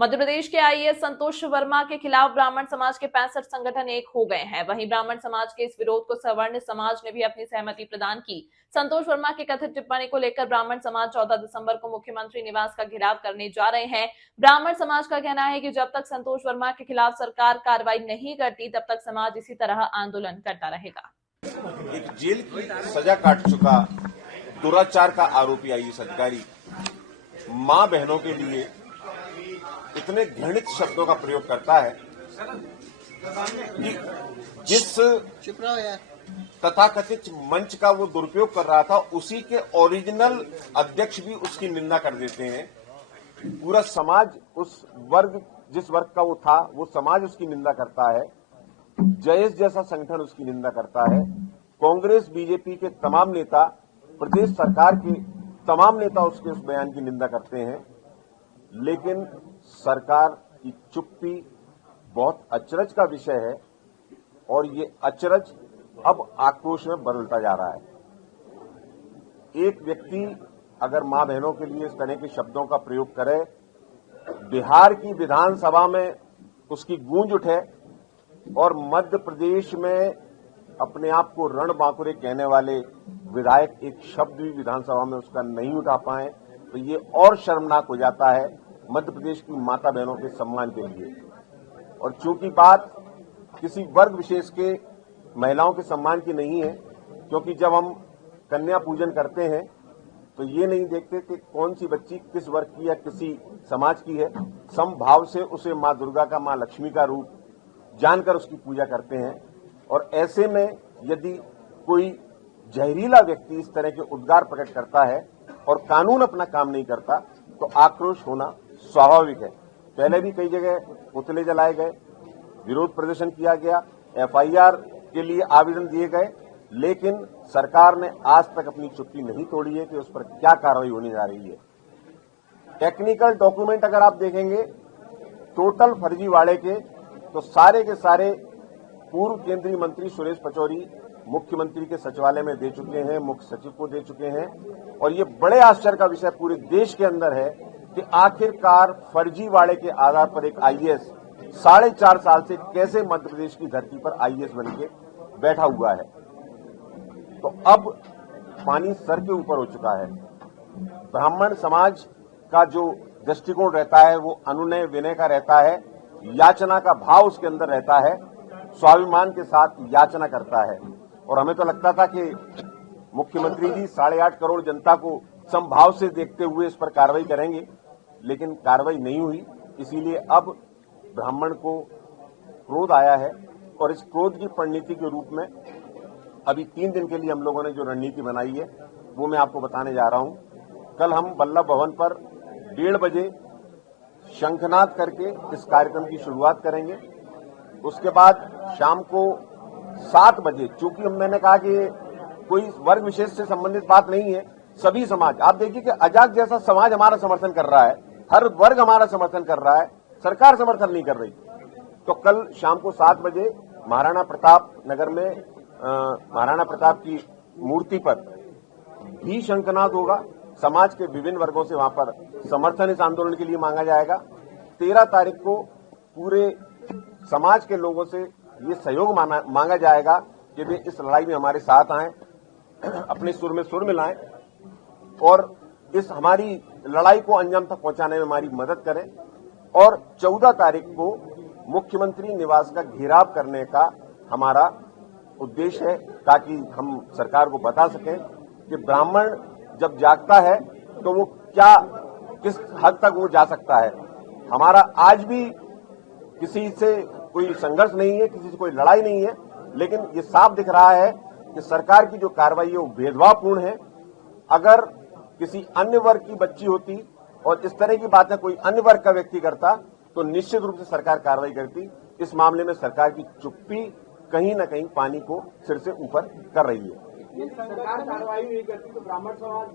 मध्य प्रदेश के आईएएस संतोष वर्मा के खिलाफ ब्राह्मण समाज के 65 संगठन एक हो गए हैं। वहीं ब्राह्मण समाज के इस विरोध को सवर्ण समाज ने भी अपनी सहमति प्रदान की। संतोष वर्मा की कथित टिप्पणी को लेकर ब्राह्मण समाज 14 दिसंबर को मुख्यमंत्री निवास का घेराव करने जा रहे हैं। ब्राह्मण समाज का कहना है कि जब तक संतोष वर्मा के खिलाफ सरकार कार्रवाई नहीं करती, तब तक समाज इसी तरह आंदोलन करता रहेगा। एक जेल की सजा काट चुका दुराचार का आरोपी आईएएस अधिकारी मां बहनों के लिए इतने घृणित शब्दों का प्रयोग करता है कि जिस तथाकथित मंच का वो दुरुपयोग कर रहा था, उसी के ओरिजिनल अध्यक्ष भी उसकी निंदा कर देते हैं। पूरा समाज उस वर्ग, जिस वर्ग का वो था, वो समाज उसकी निंदा करता है। जयेश जैसा संगठन उसकी निंदा करता है। कांग्रेस, बीजेपी के तमाम नेता, प्रदेश सरकार के तमाम नेता उसके उस बयान की निंदा करते हैं। लेकिन सरकार की चुप्पी बहुत अचरज का विषय है और ये अचरज अब आक्रोश में बदलता जा रहा है। एक व्यक्ति अगर मां बहनों के लिए इस तरह के शब्दों का प्रयोग करे, बिहार की विधानसभा में उसकी गूंज उठे और मध्य प्रदेश में अपने आप को रणबांकुरे कहने वाले विधायक एक शब्द भी विधानसभा में उसका नहीं उठा पाए, तो ये और शर्मनाक हो जाता है मध्य प्रदेश की माता बहनों के सम्मान के लिए। और चूंकि बात किसी वर्ग विशेष के महिलाओं के सम्मान की नहीं है, क्योंकि जब हम कन्या पूजन करते हैं तो ये नहीं देखते कि कौन सी बच्ची किस वर्ग की या किसी समाज की है। समभाव से उसे मां दुर्गा का, मां लक्ष्मी का रूप जानकर उसकी पूजा करते हैं। और ऐसे में यदि कोई जहरीला व्यक्ति इस तरह के उद्गार प्रकट करता है और कानून अपना काम नहीं करता, तो आक्रोश होना स्वाभाविक है। पहले भी कई जगह पुतले जलाए गए, विरोध प्रदर्शन किया गया, एफआईआर के लिए आवेदन दिए गए, लेकिन सरकार ने आज तक अपनी चुप्पी नहीं तोड़ी है कि उस पर क्या कार्रवाई होने जा रही है। टेक्निकल डॉक्यूमेंट अगर आप देखेंगे टोटल फर्जीवाड़े के, तो सारे के सारे पूर्व केंद्रीय मंत्री सुरेश पचौरी मुख्यमंत्री के सचिवालय में दे चुके हैं, मुख्य सचिव को दे चुके हैं। और ये बड़े आश्चर्य का विषय पूरे देश के अंदर है कि आखिरकार फर्जीवाड़े के आधार पर एक आईएएस 4.5 साल से कैसे मध्य प्रदेश की धरती पर आईएएस बनके बैठा हुआ है। तो अब पानी सर के ऊपर हो चुका है। ब्राह्मण समाज का जो दृष्टिकोण रहता है वो अनुनय विनय का रहता है, याचना का भाव उसके अंदर रहता है, स्वाभिमान के साथ याचना करता है। और हमें तो लगता था कि मुख्यमंत्री जी 8.5 करोड़ जनता को समभाव से देखते हुए इस पर कार्रवाई करेंगे, लेकिन कार्रवाई नहीं हुई। इसीलिए अब ब्राह्मण को क्रोध आया है और इस क्रोध की परिणति के रूप में अभी 3 दिन के लिए हम लोगों ने जो रणनीति बनाई है वो मैं आपको बताने जा रहा हूं। कल हम वल्लभ भवन पर 1:30 बजे शंखनाद करके इस कार्यक्रम की शुरुआत करेंगे। उसके बाद शाम को 7 बजे, चूंकि मैंने कहा कि कोई वर्ग विशेष से संबंधित बात नहीं है, सभी समाज, आप देखिए कि अजाक जैसा समाज हमारा समर्थन कर रहा है, हर वर्ग हमारा समर्थन कर रहा है, सरकार समर्थन नहीं कर रही। तो कल शाम को 7 बजे महाराणा प्रताप नगर में महाराणा प्रताप की मूर्ति पर भी शंखनाद होगा। समाज के विभिन्न वर्गों से वहां पर समर्थन इस आंदोलन के लिए मांगा जाएगा। 13 तारीख को पूरे समाज के लोगों से ये सहयोग मांगा जाएगा कि वे इस लड़ाई में हमारे साथ आएं, अपने सुर में सुर मिलाएं और इस हमारी लड़ाई को अंजाम तक पहुंचाने में हमारी मदद करें। और 14 तारीख को मुख्यमंत्री निवास का घेराव करने का हमारा उद्देश्य है, ताकि हम सरकार को बता सकें कि ब्राह्मण जब जागता है तो वो क्या, किस हद तक वो जा सकता है। हमारा आज भी किसी से कोई संघर्ष नहीं है, किसी से कोई लड़ाई नहीं है, लेकिन ये साफ दिख रहा है कि सरकार की जो कार्रवाई है वो भेदभावपूर्ण है। अगर किसी अन्य वर्ग की बच्ची होती और इस तरह की बातें कोई अन्य वर्ग का व्यक्ति करता, तो निश्चित रूप से सरकार कार्रवाई करती। इस मामले में सरकार की चुप्पी कहीं न कहीं पानी को सिर से ऊपर कर रही है। सरकार कार्रवाई नहीं करती तो ब्राह्मण समाज